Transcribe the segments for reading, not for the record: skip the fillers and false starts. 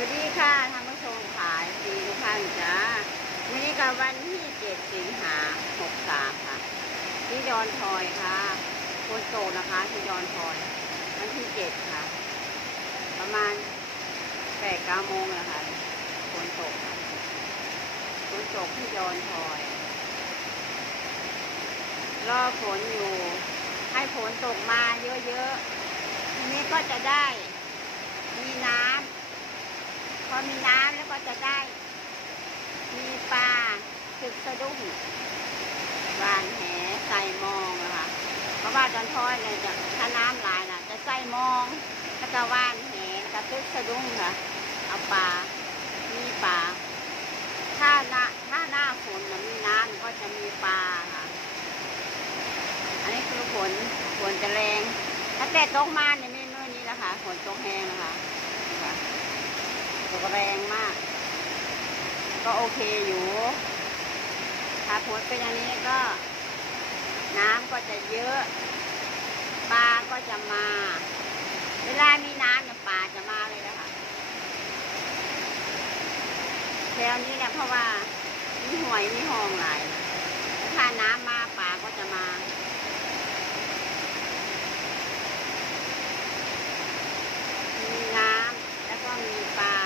วัสดีค่ะท่านผู้ชมขายดีทุกท่านจ้าวันนี้ก็วันที่7 สิงหา63ค่ะที่ดอนทอยค่ะฝนตกนะคะที่ดอนทอยวันที่7ค่ะประมาณ8-9 โมงนะคะฝนตกค่ะฝนตกที่ดอนทอยรอฝนอยู่ให้ฝนตกมาเยอะๆทีนี้ก็จะได้มีน้ำพอมีน้ำแล้วก็จะได้มีปลาตึกสะดุ้งหวานแหใส่มองนะคะเพราะว่าดอนทอยเนี่ยจะถ้าน้ำหลายน่ะจะใส่มองแล้วก็หวานแหแล้วก็ตึกสะดุ้งค่ะเอาปลามีปลาถ้าหน้าฝนมีน้ำก็จะมีปลาค่ะอันนี้คือฝนจะแรงถ้าแต่ตกมาเนี่ยไม่เมื่อนี้นะคะฝนตกแห้งนะคะตกแรงมากก็โอเคอยู่ถ้าฝนเป็นอย่างนี้ก็น้ำก็จะเยอะปลาก็จะมาเวลามีน้ำเนี่ยปลาจะมาเลยนะคะแถวนี้เนี่ยเพราะว่ามีหอยมีหองหลายถ้าน้ำมาปลาก็จะมามีน้ำแล้วก็มีปลา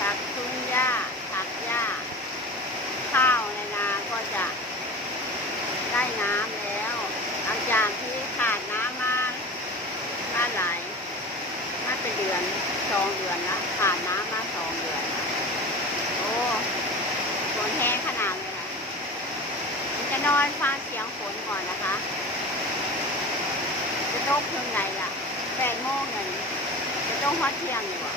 ผักทุ่งหญ้าผักหญ้าข้าวในนาก็จะได้น้ำแล้วหลังจากที่ขาดน้ำมาหลายมาเป็นเดือน2 เดือนละขาดน้ำมา2 เดือนโอ้ฝนแห้งขนาดเลยค่ะมันจะนอนฟังเสียงฝนก่อนนะคะจะตกถึงไหนล่ะ8 โมงเนี่ยจะต้องฮอดเที่ยงอยู่อ่ะ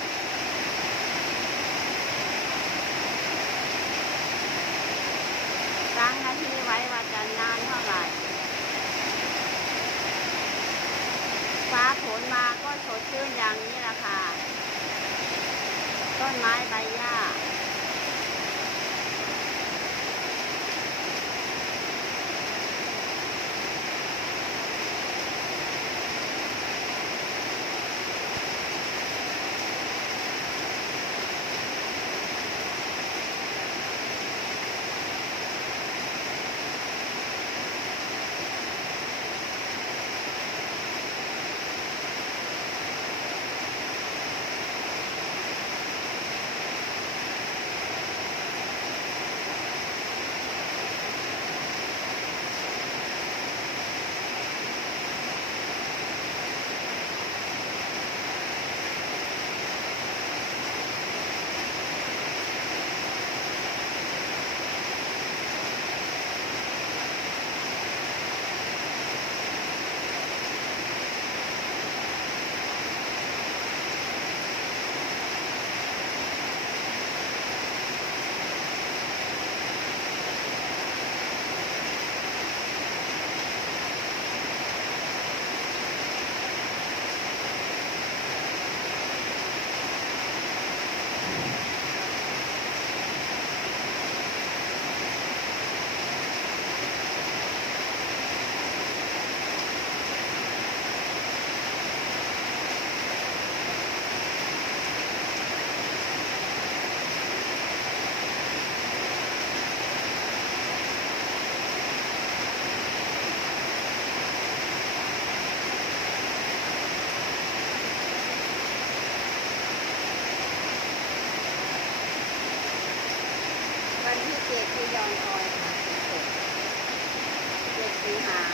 ตั้งนาทีไว้ว่าจะนานเท่าไหร่ฟ้าฝนมาก็สดชื่นอย่างนี้แหละค่ะต้นไม้ใบหญ้าวันที่7ที่ยอนทอยค่ะ7 สิงหา2563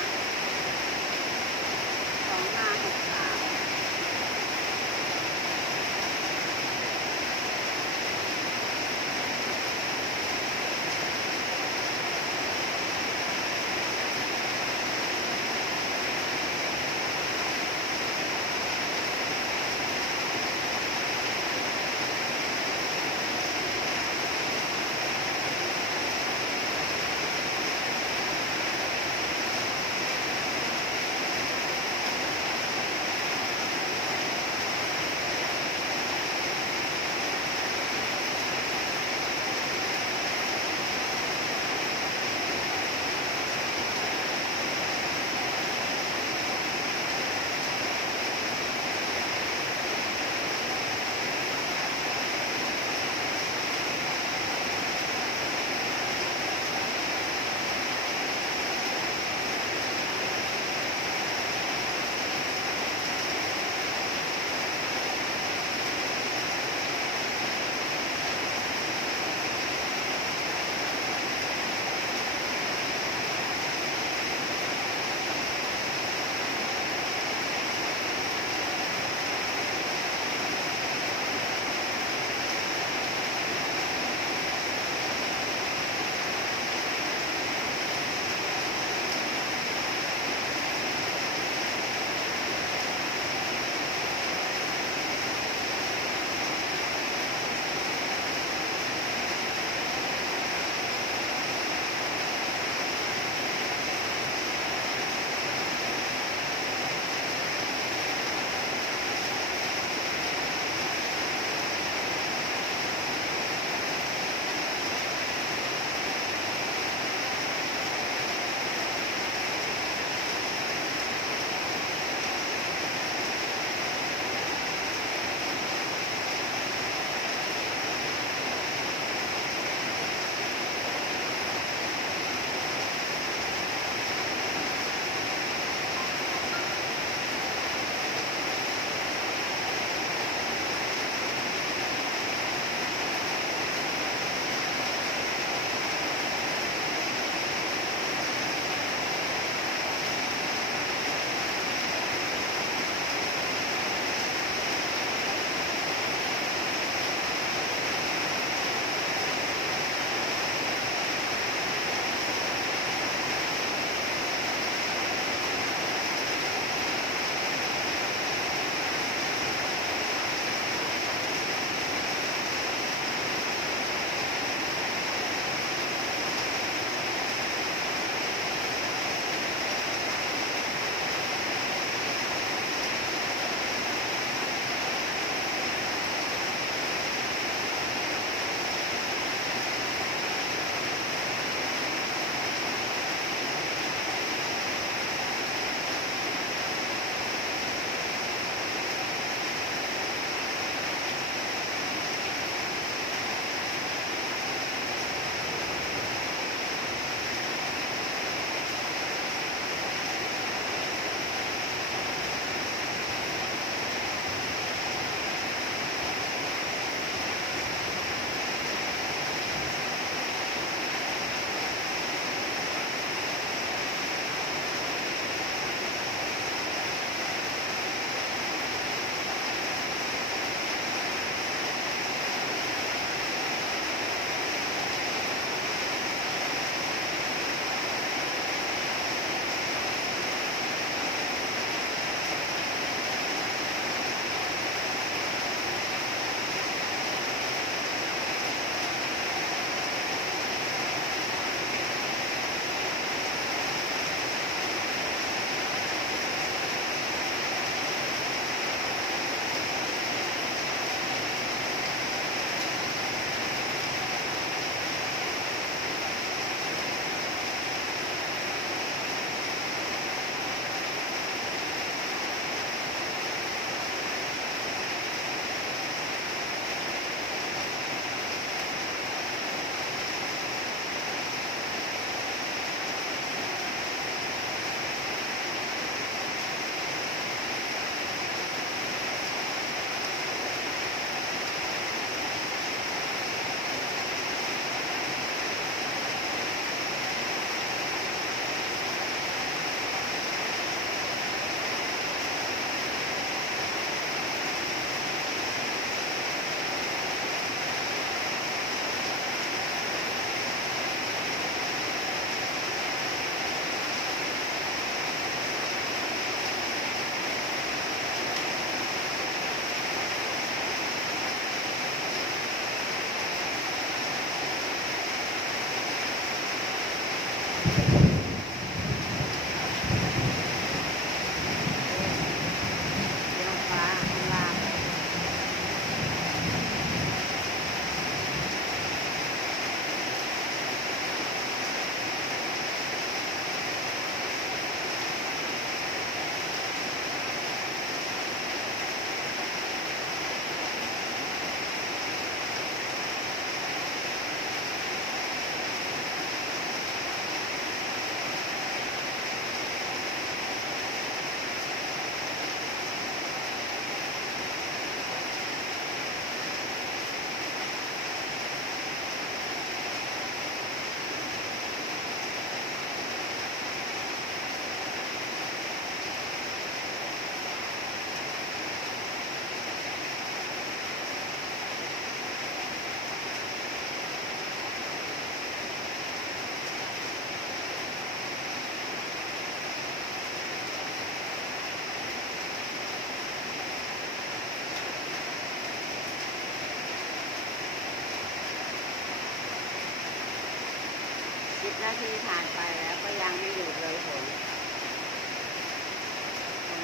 10 นาทีผ่านไปแล้วก็ยังไม่หยุดเลยฝน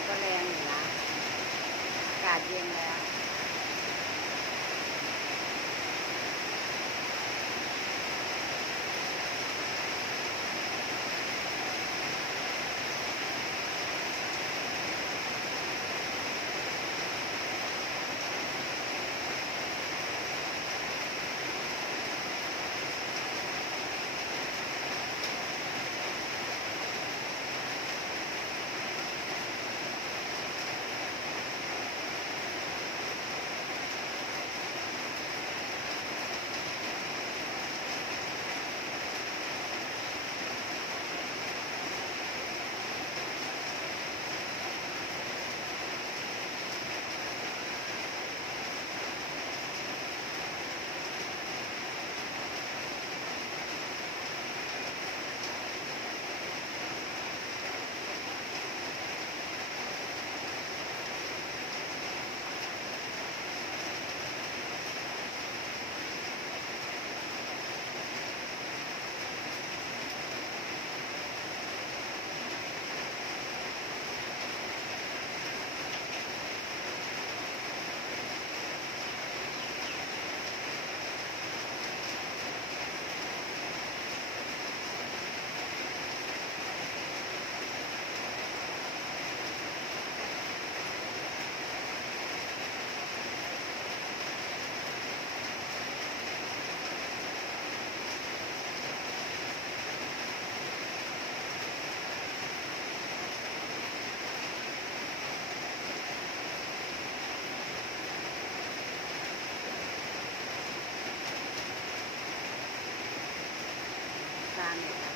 ก็แรงอยู่นะอากาศเย็นแล้วตามเลยค่ะ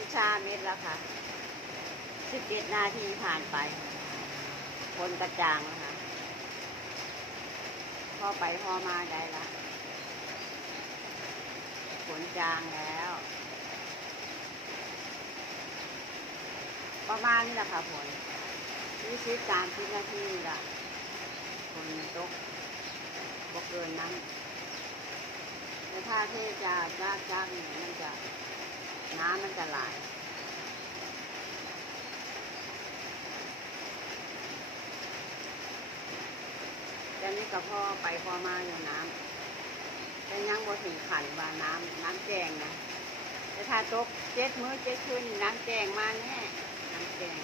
ลชาเม็ดแล้วค่ะ17 นาทีผ่านไปฝนกระจางแล้วค่ะพอไปพอมาได้ละฝนจางแล้ว ประมาณนี้แหละค่ะฝน30 นาทีละฝนตกบ่เกินนั้นแต่ถ้าเทจากนี่มันจะน้ำมันจะไหลแต่นี่ก็พอไปพอมาอยู่น้ำแต่ยังบ่ถึงขันว่าน้ำแจงนะแต่ถ้าตก7 มื้อ 7 คืนน้ำแจงมาแน่น้ำแจง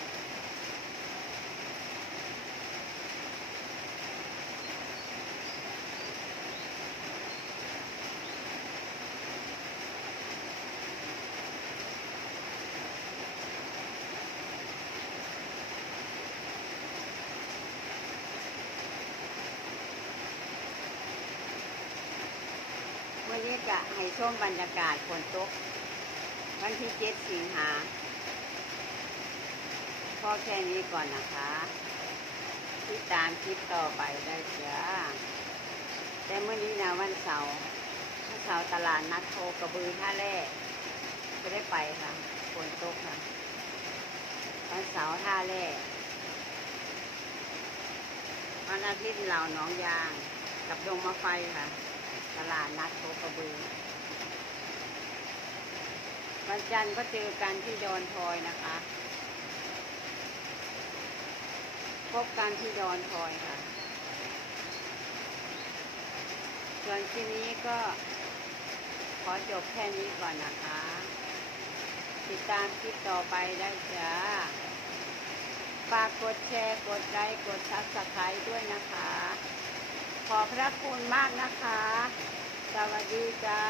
วันนี้จะให้ชมบรรยากาศฝนตกวันที่7 สิงหาพอแค่นี้ก่อนนะคะติดตามคลิปต่อไปได้จ้าแต่เมื่อนี้นะวันเสาร์ตลาดนัดโคกระบือท่าแร่จะได้ไปค่ะฝนตกค่ะวันเสาร์ท่าแร่วันอาทิตย์เราหนองยางกับดงมะไฟค่ะตลาดนัดโคกระบือวันจันทร์ก็เจอกันที่ดอนทอยนะคะพบกันที่ดอนทอยค่ะส่วนที่นี้ก็ขอจบแค่นี้ก่อนนะคะติดตามคลิปต่อไปได้จ้าฝากกดแชร์กดไลค์กดซับสไครต์ด้วยนะคะขอบพระคุณมากนะคะสวัสดีจ้า